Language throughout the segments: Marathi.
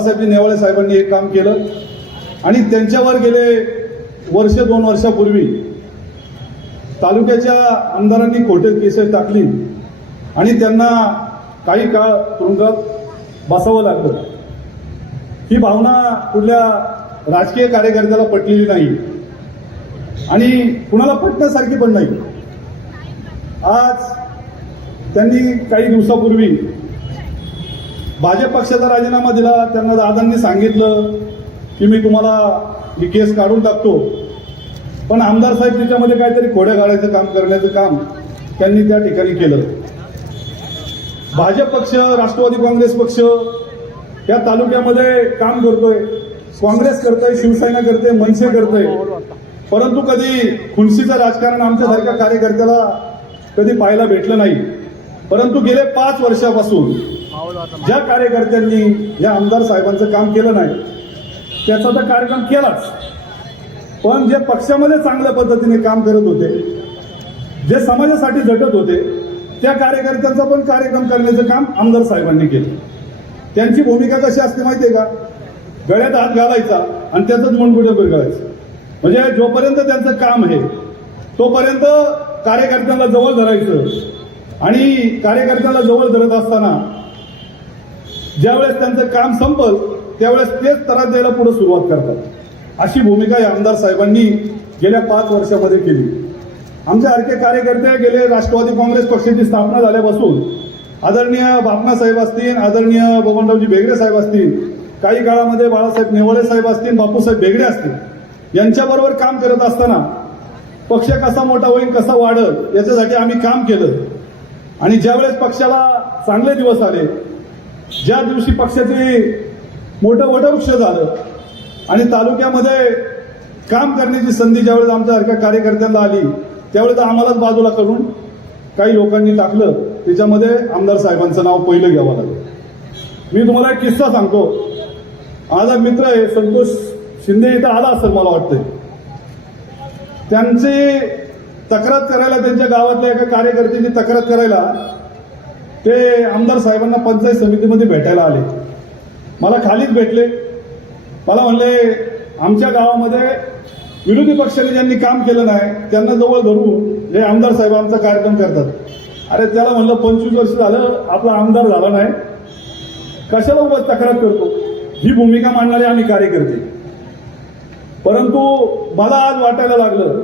बाळासाहेब नेवाळे साहेबांनी हे काम केलं. आणि त्यांच्यावर गेले वर्ष दोन वर्षापूर्वी तालुक्याच्या आमदारांनी खोटे केसेस टाकली आणि त्यांना काही काळ तुरुंगात बसावं लागलं. ही भावना कुठल्या राजकीय कार्यकर्त्याला पटलेली नाही. आणि कुणाला पटण्यासारखी पण नाही. आज त्यांनी काही दिवसापूर्वी भाजप पक्षाचा राजीनामा दिला त्यांना दादांनी सांगितलं की मी तुम्हाला ही केस काढून टाकतो. पण आमदार साहेब त्याच्यामध्ये काहीतरी खोड्या काढायचं काम करण्याचं काम त्यांनी त्या ठिकाणी केलं. भाजप पक्ष राष्ट्रवादी काँग्रेस पक्ष या तालुक्यामध्ये काम करतोय. काँग्रेस करतोय शिवसेना करते मनसे करतोय. परंतु कधी खुनशीचं राजकारण आमच्यासारख्या कार्यकर्त्याला कधी पाहायला भेटलं नाही. परंतु गेले पाच वर्षापासून ज्या कार्यकर्त्यांनी या आमदार साहेबांचं काम केलं नाही त्याचा तर कार्यक्रम केलाच. पण जे पक्षामध्ये चांगल्या पद्धतीने काम करत होते जे समाजासाठी झटत होते त्या कार्यकर्त्यांचा पण कार्यक्रम करण्याचं काम आमदार साहेबांनी केलं. त्यांची भूमिका कशी असते माहितीये का? गळ्यात हात घालायचा आणि त्याचंच मनगुट्यावर घालायचं म्हणजे जोपर्यंत त्यांचं काम आहे तोपर्यंत कार्यकर्त्यांना जवळ धरायचं. आणि कार्यकर्त्याला जवळ धरत असताना ज्यावेळेस त्यांचं काम संपल त्यावेळेस तेच त्रास द्यायला पुढे सुरुवात करतात. अशी भूमिका या आमदार साहेबांनी गेल्या पाच वर्षामध्ये केली. आमच्यासारखे कार्यकर्ते गेले राष्ट्रवादी काँग्रेस पक्षाची स्थापना झाल्यापासून आदरणीय बापना साहेब असतील आदरणीय बबनरावजी बेगडे साहेब असतील काही काळामध्ये बाळासाहेब नेवळे साहेब असतील बापूसाहेब बेगडे असतील यांच्याबरोबर काम करत असताना पक्ष कसा मोठा होईल कसा वाढल याच्यासाठी आम्ही काम केलं. आणि ज्यावेळेस पक्षाला चांगले दिवस आले ज्या दिवशी पक्षाचे मोठं वटवृक्ष झालं आणि तालुक्यामध्ये काम करण्याची संधी ज्यावेळेस आमच्यासारख्या कार्यकर्त्यांना आली त्यावेळेस आम्हालाच बाजूला करून काही लोकांनी टाकलं. त्याच्यामध्ये आमदार साहेबांचं नाव पहिलं घ्यावं लागलं. मी तुम्हाला एक किस्सा सांगतो. माझा मित्र आहे संतोष शिंदे इथं आला असेल मला वाटतंय. त्यांची तक्रार करायला त्यांच्या गावातल्या एका कार्यकर्त्याची तक्रार करायला ते आमदार साहेबांना पंचायत समितीमध्ये भेटायला आले. मला खालीच भेटले. मला म्हणले आमच्या गावामध्ये विरोधी पक्षाने ज्यांनी काम केलं नाही त्यांना जवळ धरू. हे आमदार साहेब आमचा कार्यक्रम करतात. अरे त्याला म्हणलं पंचवीस वर्ष झालं आपला आमदार झाला नाही. कशाला उगाच तक्रार करतो? ही भूमिका मांडणारे आम्ही कार्यकर्ते. परंतु मला आज वाटायला लागलं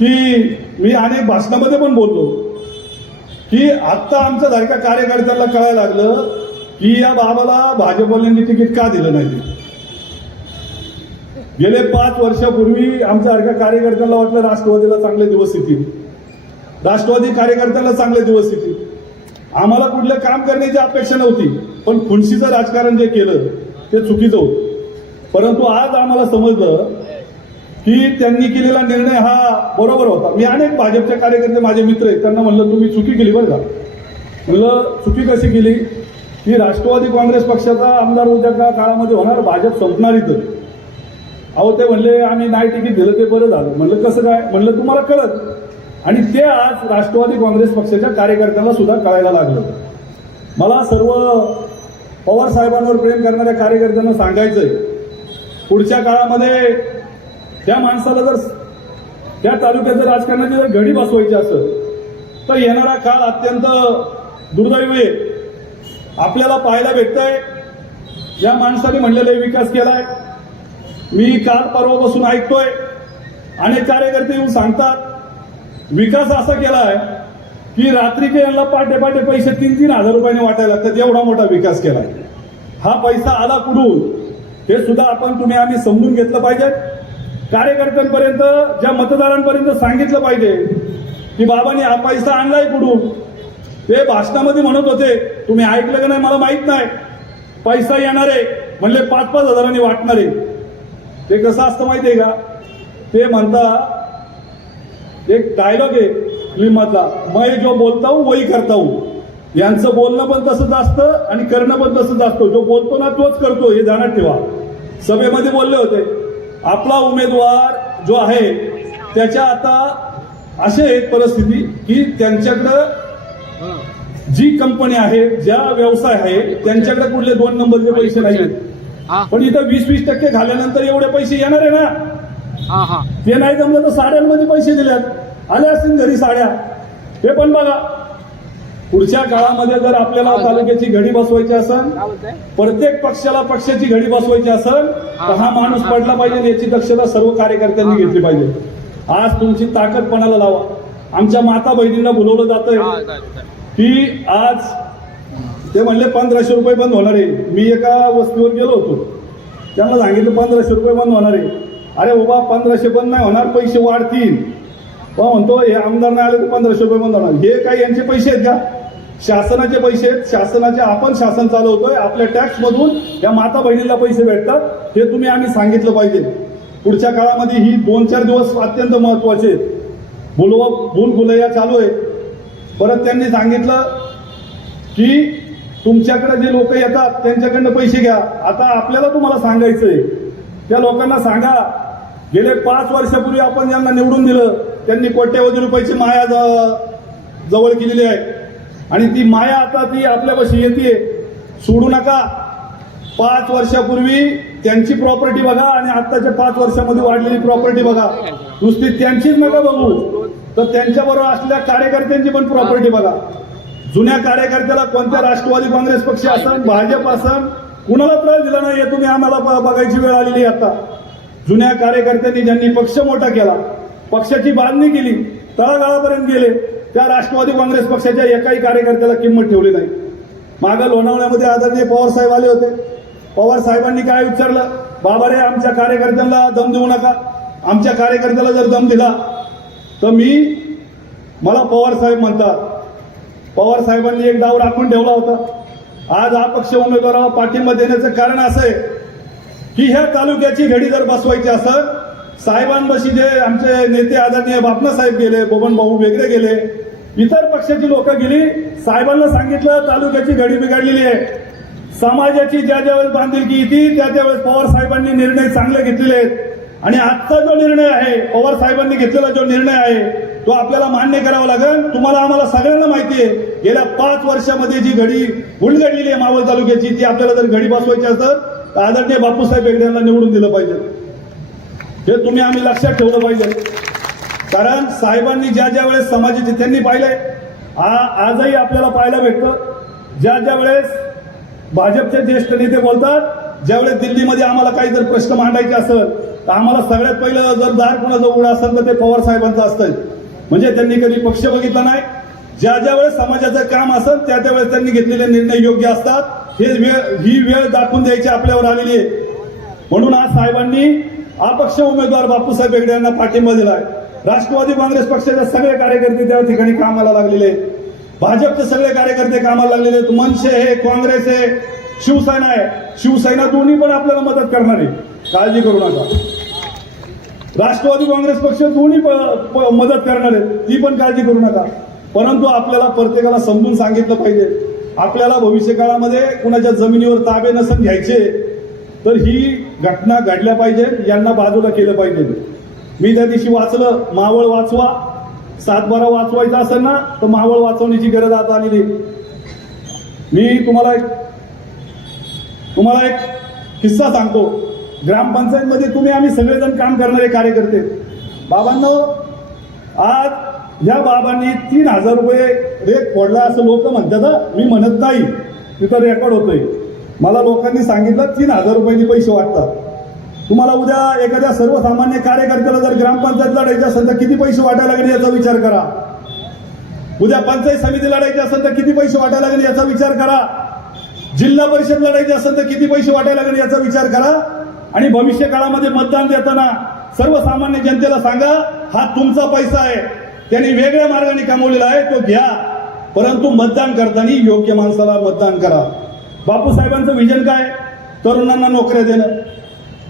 की मी अनेक भाषणामध्ये पण बोललो की आत्ता आमच्या सारख्या कार्यकर्त्याला कळायला लागलं की या बाबाला भाजपवाल्यांनी तिकीट का दिलं नाही? गेले पाच वर्षापूर्वी आमच्या सारख्या कार्यकर्त्यांना वाटलं राष्ट्रवादीला चांगले दिवस येतील. राष्ट्रवादी कार्यकर्त्याला चांगले दिवस येतील. आम्हाला कुठलं काम करण्याची अपेक्षा नव्हती पण खुणशीचं राजकारण जे केलं ते चुकीचं होतं. परंतु आज आम्हाला समजलं की त्यांनी केलेला निर्णय हा बरोबर होता. मी अनेक भाजपचे कार्यकर्ते माझे मित्र आहेत. त्यांना म्हणलं तुम्ही चुकी केली बरं का? म्हणलं चुकी कशी केली? की राष्ट्रवादी काँग्रेस पक्षाचा आमदार उद्या का काळामध्ये होणार? भाजप संपणार इथं. अहो ते म्हणले आम्ही नाही तिकीट दिलं ते बरं झालं. म्हणलं कसं काय? म्हणलं तुम्हाला कळत आणि ते आज राष्ट्रवादी काँग्रेस पक्षाच्या कार्यकर्त्यांना सुद्धा कळायला लागलं. मला सर्व पवार साहेबांवर प्रेम करणाऱ्या कार्यकर्त्यांना सांगायचंय पुढच्या काळामध्ये त्या माणसाला जर त्या तालुक्याचं राजकारणाची जर घडी बसवायची असेल तर येणारा काळ अत्यंत दुर्दैवी आहे. आपल्याला पाहायला भेटतंय या माणसाने म्हणलेला विकास केलाय. मी काल परवापासून ऐकतोय अनेक कार्यकर्ते येऊन सांगतात विकास असा केलाय की रात्रीचे यांना पाटे पाटे पैसे तीन तीन हजार रुपयाने वाटायला लागतात एवढा मोठा विकास केलाय. हा पैसा आला कुठून? हे सुद्धा आपण तुम्ही आम्ही समजून घेतलं पाहिजे. कार्यकर्त्यांपर्यंत ज्या मतदारांपर्यंत सांगितलं पाहिजे की बाबांनी हा पैसा आणलाय कुठून? ते भाषणामध्ये म्हणत होते तुम्ही ऐकलं का नाही? मला माहीत नाही. पैसा येणार आहे. म्हणले पाच पाच हजारांनी वाटणार आहे. ते कसं असतं माहिती आहे का? ते म्हणता एक डायलॉग आहे फिल्मातला मैं जो बोलता हूं वही करता हूं. यांचं बोलणं पण तसंच असतं आणि करणं पण तसंच असतं. जो बोलतो ना तोच करतो. हे जाणत ठेवा. सभेमध्ये बोलले होते. आपला उमेदवार जो आहे त्याच्या आता अशी एक परिस्थिती की त्यांच्याकडं जी कंपनी आहे ज्या व्यवसाय आहे त्यांच्याकडे कुठले दोन नंबरचे पैसे नाही हा पण इथं वीस वीस टक्के झाल्यानंतर एवढे पैसे येणार आहे ना? हा हा. ते नाही जमलं तर साड्यांमध्ये पैसे दिल्यात. आल्या असतील घरी साड्या. ते पण बघा. पुढच्या काळामध्ये जर आपल्याला तालुक्याची घडी बसवायची असेल प्रत्येक पक्षाला पक्षाची घडी बसवायची असेल तर हा माणूस पडला पाहिजे याची दक्षता सर्व कार्यकर्त्यांनी घेतली पाहिजे. आज तुमची ताकद पणाला लावा? आमच्या माता बहिणींना बोलवलं चालेल. की आज ते म्हणले पंधराशे रुपये बंद होणार आहे. मी एका वस्तीवर गेलो होतो. त्यांना सांगितलं पंधराशे रुपये बंद होणार आहे. अरे बाबा पंधराशे बंद नाही होणार पैसे वाढतील. तो म्हणतो हे आमदार नाही आले तर पंधराशे रुपये बंद होणार. हे काय यांचे पैसे आहेत का? शासनाचे पैसे आहेत. शासनाचे आपण शासन चालवतोय. आपल्या टॅक्स मधून या माता बहिणीला पैसे भेटतात. हे तुम्ही आम्ही सांगितलं पाहिजे. पुढच्या काळामध्ये ही दोन चार दिवस अत्यंत महत्त्वाचे आहेत. बोलवा भूलभुलैया चालू आहे परत त्यांनी सांगितलं की तुमच्याकडे जे लोक येतात त्यांच्याकडनं पैसे घ्या. आता आपल्याला तुम्हाला सांगायचंय. त्या लोकांना सांगा. गेले पाच वर्षापूर्वी आपण ज्यांना निवडून दिलं. त्यांनी कोट्यवधी रुपयाची माया जवळ केलेली आहे. आणि ती माया आता ती आपल्यापाशी येते सोडू नका. पाच वर्षापूर्वी त्यांची प्रॉपर्टी बघा आणि आत्ताच्या पाच वर्षामध्ये वाढलेली प्रॉपर्टी बघा. नुसती त्यांचीच नका बघू. तर त्यांच्याबरोबर असलेल्या कार्यकर्त्यांची पण प्रॉपर्टी बघा. जुन्या कार्यकर्त्याला कोणत्या राष्ट्रवादी काँग्रेस पक्ष असन भाजप असन कुणाला त्रास दिला नाही हे तुम्ही आम्हाला ब- बघायची वेळ आलेली आहे आता. जुन्या कार्यकर्त्यांनी ज्यांनी पक्ष मोठा केला पक्षाची बांधणी केली तळागाळापर्यंत गेले. त्या राष्ट्रवादी काँग्रेस पक्षाच्या एकाही कार्यकर्त्याला किंमत ठेवली नाही. मागं लोणावळ्यामध्ये आदरणीय पवार साहेब आले होते. पवार साहेबांनी काय विचारलं बाबा रे आमच्या कार्यकर्त्यांना दम देऊ नका. आमच्या कार्यकर्त्याला जर दम दिला तर मी मला पवार साहेब म्हणतात. पवार साहेबांनी एक डाव राखून ठेवला होता. आज अपक्ष उमेदवाराला पाठिंबा देण्याचं कारण असं आहे की ह्या तालुक्याची घडी जर बसवायची असेल साहेबांपाशी जे आमचे नेते आदरणीय बापना साहेब गेले बबन भाऊ वेगळे गेले. इतर पक्षाची लोक गेली. साहेबांना सांगितलं तालुक्याची घडी बिघडलेली आहे. समाजाची ज्या ज्या वेळेस बांधिलकी ती त्या त्यावेळेस पवार साहेबांनी निर्णय चांगले घेतलेले आहेत. आणि आजचा जो निर्णय आहे पवार साहेबांनी घेतलेला जो निर्णय आहे तो आपल्याला मान्य करावा लागेल. तुम्हाला आम्हाला सगळ्यांना माहिती आहे गेल्या पाच वर्षामध्ये जी घडी उलगडलेली आहे मावळ तालुक्याची ती आपल्याला जर घडी बसवायची असेल तर आदरणीय बापूसाहेब बेगडे यांना निवडून दिलं पाहिजे. हे तुम्ही आम्ही लक्षात ठेवलं पाहिजे. कारण साहेबांनी ज्या ज्या वेळेस समाजाचे त्यांनी पाहिलंय आ- आजही आपल्याला पाहायला भेटतं. ज्या ज्या वेळेस भाजपचे ज्येष्ठ नेते बोलतात ज्यावेळेस दिल्लीमध्ये आम्हाला काही जर प्रश्न मांडायचे असेल तर आम्हाला सगळ्यात पहिलं जर दार कोणाचं उघडं असेल तर ते पवार साहेबांचं असतं म्हणजे त्यांनी कधी पक्ष बघितला नाही. ज्या ज्या वेळेस समाजाचं काम असेल त्या त्या वेळेस त्यांनी घेतलेले निर्णय योग्य असतात. हे वेळ ही वेळ दाखवून द्यायची आपल्यावर आलेली आहे. म्हणून आज साहेबांनी अपक्ष उमेदवार बापूसाहेब बेगडे यांना पाठिंबा दिलाय. राष्ट्रवादी काँग्रेस पक्षाचे सगळे कार्यकर्ते त्या ठिकाणी कामाला लागलेले भाजपचे सगळे कार्यकर्ते कामाला लागलेले आहेत. मनसे हे काँग्रेस आहे शिवसेना आहे. शिवसेना दोन्ही पण आपल्याला मदत करणार आहे. काळजी करू नका. राष्ट्रवादी काँग्रेस पक्ष दोन्ही प- मदत करणार आहेत. ती पण काळजी करू नका. परंतु आपल्याला प्रत्येकाला समजून सांगितलं पाहिजे. आपल्याला भविष्यकाळामध्ये कुणाच्या जमिनीवर ताबे नसन घ्यायचे तर ही घटना घडल्या पाहिजे यांना बाजूला केलं पाहिजे. मी त्या दिवशी वाचलं मावळ वाचवा सातबारा वाचवायचा असेल ना तर मावळ वाचवण्याची गरज आता आलेली आहे. मी तुम्हाला एक तुम्हाला एक किस्सा सांगतो. ग्रामपंचायतमध्ये तुम्ही आम्ही सगळेजण काम करणारे कार्यकर्ते. बाबांनो आज या बाबांनी तीन हजार रुपये रेट फोडला असं लोक म्हणतात मी म्हणत नाही तिथं रेकॉर्ड होतोय. मला लोकांनी सांगितलं तीन हजार रुपयांनी पैसे वाटतात. तुम्हाला उद्या एखाद्या सर्वसामान्य कार्यकर्त्याला जर ग्रामपंचायत लढायची असेल तर किती पैसे वाटायला लागले याचा विचार करा. उद्या पंचायत समिती लढायची असेल तर किती पैसे वाटायला लागले याचा विचार करा. जिल्हा परिषद लढायची असेल तर किती पैसे वाटायला लागले याचा विचार करा. आणि भविष्य काळामध्ये मतदान देताना सर्वसामान्य जनतेला सांगा हा तुमचा पैसा आहे. त्यांनी वेगळ्या मार्गाने कमवलेला आहे तो घ्या. परंतु मतदान करताना योग्य माणसाला मतदान करा. बापूसाहेबांचं व्हिजन काय? तरुणांना नोकऱ्या देणं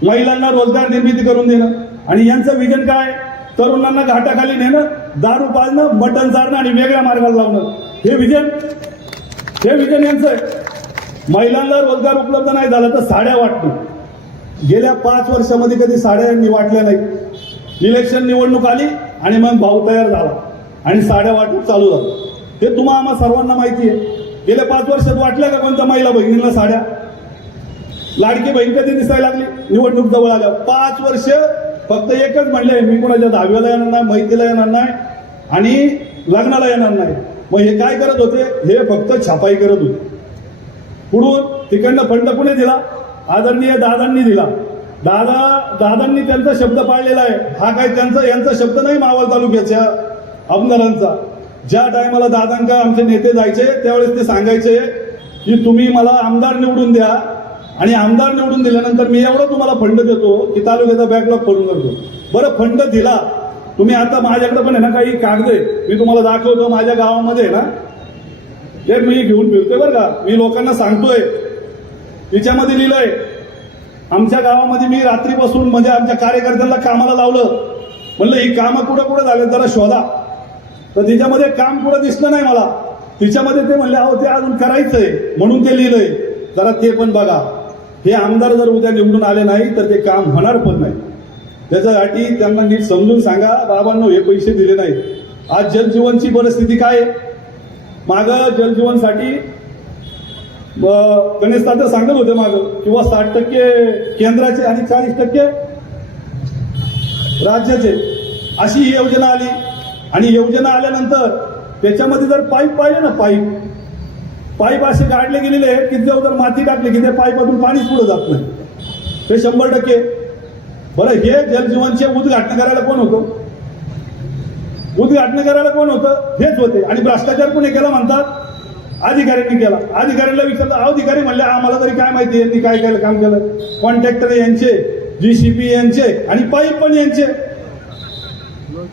महिलांना रोजगार निर्मिती करून देणं. आणि यांचं विजन काय? तरुणांना घाटाखाली नेणं दारू पाजणं मटण चारणं आणि वेगळ्या मार्गाला लावणं. हे विजन हे विजन यांचं आहे. महिलांना रोजगार उपलब्ध नाही झाला तर साड्या वाटणं. गेल्या पाच वर्षामध्ये कधी साड्या वाटल्या नाही. इलेक्शन निवडणूक आली आणि मग भाऊ तयार झाला. आणि साड्या वाटप चालू झालं. हे तुम्हा आम्हा सर्वांना माहिती आहे. गेल्या पाच वर्षात वाटल्या का कोणत्या महिला बहिणींना साड्या? लाडकी बहीण कधी दिसायला लागली? निवडणूक जवळ आल्या पाच वर्ष फक्त एकच म्हणले मी कोणाच्या दहाव्याला येणार नाही माहितीला येणार नाही आणि लग्नाला येणार नाही. मग हे काय करत होते? हे फक्त छापाई करत होते. पुढून तिकडनं फंड कुणी दिला? आदरणीय दादांनी दिला. दादा दादांनी त्यांचा शब्द पाळलेला आहे. हा काय त्यांचा यांचा शब्द नाही मावळ तालुक्याच्या आमदारांचा. ज्या टायमाला दादांका आमचे नेते जायचे त्यावेळेस ते सांगायचे की तुम्ही मला आमदार निवडून द्या. आणि आमदार निवडून दिल्यानंतर मी एवढं तुम्हाला फंड देतो की तालुक्याचा बॅकलॉग करून करतो. बरं फंड दिला. तुम्ही आता माझ्याकडे पण आहे ना काही कागद आहे. मी तुम्हाला दाखवतो माझ्या गावामध्ये आहे ना. हे मी घेऊन फिरतोय बरं का. मी लोकांना सांगतोय. तिच्यामध्ये लिहिलंय आमच्या गावामध्ये मी रात्रीपासून म्हणजे आमच्या कार्यकर्त्यांना कामाला लावलं. म्हणलं ही कामं कुठं कुठं झाले जरा शोधा. तर तिच्यामध्ये काम पुढं दिसलं नाही मला. तिच्यामध्ये ते म्हणले अहो ते अजून करायचंय. म्हणून ते लिहिलंय. जरा ते पण बघा. हे आमदार जर उद्या निवडून आले नाही तर ते काम होणार पण नाही. त्याच्यासाठी त्यांना नीट समजून सांगा. बाबांनो हे पैसे दिले नाहीत. आज जलजीवनची परिस्थिती काय आहे? माग जलजीवनसाठी गणेश दादा सांगत होते माग किंवा साठ टक्के केंद्राचे आणि चाळीस टक्के राज्याचे. अशी ही योजना आली. आणि योजना आल्यानंतर त्याच्यामध्ये जर पाईप पाहिजे ना पाईप पाईप असे काढले गेलेले आहेत की जर माती टाकली की त्या पाईपातून पाणीच पुढे जात नाही. ते शंभर टक्के. बरं हे जलजीवनचे उद्घाटन करायला कोण होतं? उद्घाटन करायला कोण होतं? हेच होते. आणि भ्रष्टाचार कोणी केला म्हणतात? अधिकाऱ्यांनी केला. अधिकाऱ्यांना विचारलं अधिकारी म्हणले आम्हाला तरी काय माहिती यांनी काय केलं काम केलं? कॉन्ट्रॅक्टर यांचे जीसीपी यांचे आणि पाईप पण यांचे.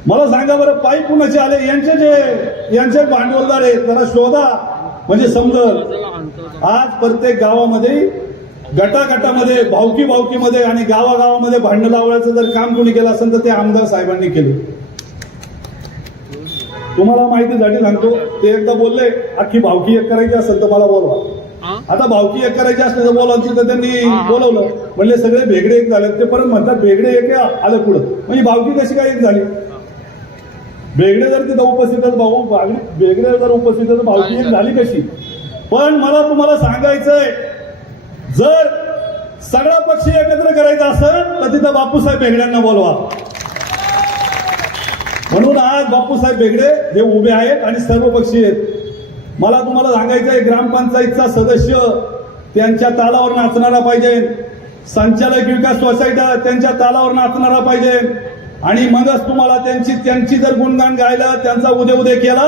मला सांगा बरं पाईप कुणाचे आले? यांचे जे यांचे भांडवलदार आहेत जरा शोधा. म्हणजे समजल. आज प्रत्येक गावामध्ये गटागटामध्ये भावकी भावकीमध्ये आणि गावागावामध्ये भांडण लावण्याचं जर काम कोणी केलं असेल तर ते आमदार साहेबांनी केले. तुम्हाला माहितीसाठी सांगतो. ते एकदा बोलले अख्खी भावकी एक करायची असेल तर मला बोलवा. आता भावकी एक करायची असली तर बोलायची तर त्यांनी बोलवलं. म्हणले सगळे भेगडे एक झाले ते परत म्हणतात भेगडे एक आलं पुढं. म्हणजे भावकी कशी काय एक झाली? भेगडे जर तिथं उपस्थित आहेत भाऊ भाग- भेगडे जर उपस्थित आहेत, तर भावकी झाली कशी? पण मला तुम्हाला सांगायचंय जर सगळा पक्ष एकत्र करायचा असेल तर तिथं बापूसाहेब भेगड्यांना बोलवा. म्हणून आज बापूसाहेब बेगडे हे उभे आहेत आणि सर्व पक्षी आहेत. मला तुम्हाला सांगायचं आहे ग्रामपंचायतचा सदस्य त्यांच्या तालावर नाचणारा पाहिजे. संचालक विकास सोसायट्या त्यांच्या तालावर नाचणारा पाहिजे. आणि मगच तुम्हाला त्यांची त्यांची जर गुणगान गायला त्यांचा उदय उदय केला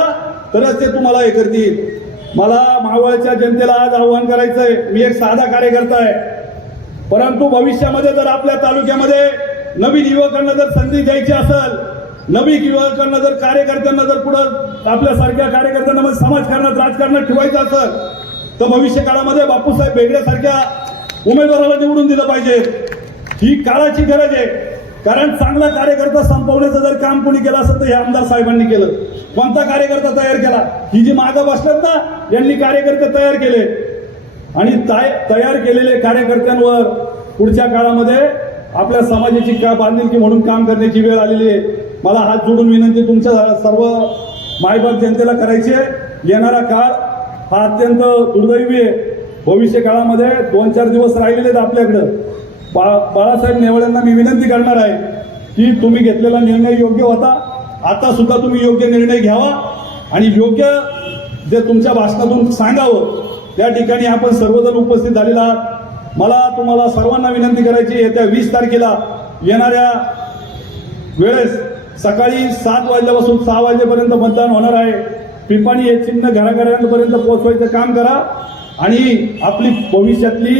तरच ते तुम्हाला हे करतील. मला मावळच्या जनतेला आज आव्हान करायचंय. मी एक साधा कार्यकर्ता आहे. परंतु भविष्यामध्ये जर आपल्या तालुक्यामध्ये नवीन युवकांना जर संधी द्यायची असेल नवीन युवकांना जर कार्यकर्त्यांना जर पुढं आपल्यासारख्या कार्यकर्त्यांना म्हणजे समाजकारणात राजकारणात ठेवायचं असेल तर भविष्य काळामध्ये बापूसाहेब बेगड्यासारख्या उमेदवाराला निवडून दिलं पाहिजे. ही काळाची गरज आहे. कारण चांगला कार्यकर्ता संपवण्याचं जर काम कोणी केलं असेल तर हे आमदार साहेबांनी केलं. कोणता कार्यकर्ता तयार केला? ही जी मागं बसतात ना यांनी कार्यकर्ते तयार केले. आणि तयार केलेले कार्यकर्त्यांवर पुढच्या काळामध्ये आपल्या समाजाची का बांधिलकी म्हणून काम करण्याची वेळ आलेली आहे. मला हात जोडून विनंती तुमच्या सर्व मायबाप जनतेला करायची आहे. येणारा काळ हा अत्यंत दुर्दैवी आहे. भविष्य काळामध्ये दोन चार दिवस राहिलेले आहेत आपल्याकडं. बाळा बाळासाहेब नेवळ्यांना मी विनंती करणार आहे की तुम्ही घेतलेला निर्णय योग्य होता. आता सुद्धा तुम्ही योग्य निर्णय घ्यावा आणि योग्य जे तुमच्या भाषणातून सांगावं त्या ठिकाणी आपण सर्वजण उपस्थित झालेला आहात. मला तुम्हाला सर्वांना विनंती करायची येत्या वीस तारखेला येणाऱ्या वेळेस सकाळी सात वाजल्यापासून सहा वाजेपर्यंत मतदान होणार आहे. पिंपाणी हे चिन्ह घराघरांपर्यंत पोहोचवायचं काम करा आणि आपली भविष्यातली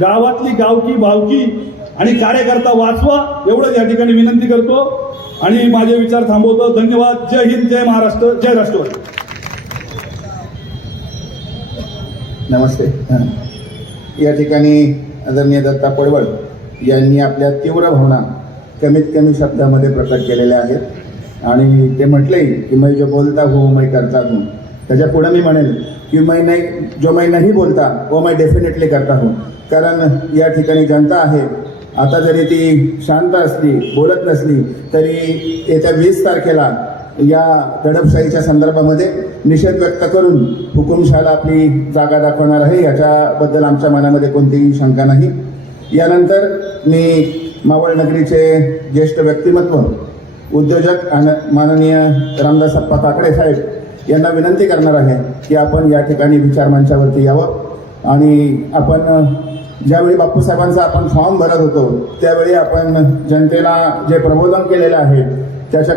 गावातली गावकी भावकी आणि कार्यकर्ता वाचवा एवढंच या ठिकाणी विनंती करतो. आणि माझे विचार थांबवतो. धन्यवाद. जय हिंद जय महाराष्ट्र जय राष्ट्रवादी. नमस्ते. या ठिकाणी आदरणीय दत्ता पडवळ यांनी आपल्या तीव्र भावना कमीत कमी शब्दामध्ये प्रकट केलेल्या आहेत. आणि ते म्हटले की मै जो बोलता हो मै करता हूँ. त्याच्या पुढे मी म्हणेल की मै नाही जो मै नाही बोलता वो मै डेफिनेटली करता हूँ. कारण या ठिकाणी जनता आहे. आता जरी ती शांत असली बोलत नसली तरी येत्या वीस तारखेला या दडपशाहीच्या संदर्भामध्ये निषेध व्यक्त करून हुकुमशहाला आपली जागा दाखवणार आहे. याच्याबद्दल आमच्या मनामध्ये कोणतीही शंका नाही. यानंतर मी मावळ नगरीचे ज्येष्ठ व्यक्तिमत्व उद्योजक माननीय माननीय रामदासप्पा काकडे साहेब यांना विनंती करणार आहे की आपण या ठिकाणी विचारमंचावरती यावं आणि आपण ज्यावेळी बापूसाहेबांचा आपण फॉर्म भरत होतो त्यावेळी आपण जनतेला जे प्रबोधन केलेलं आहे त्याच्या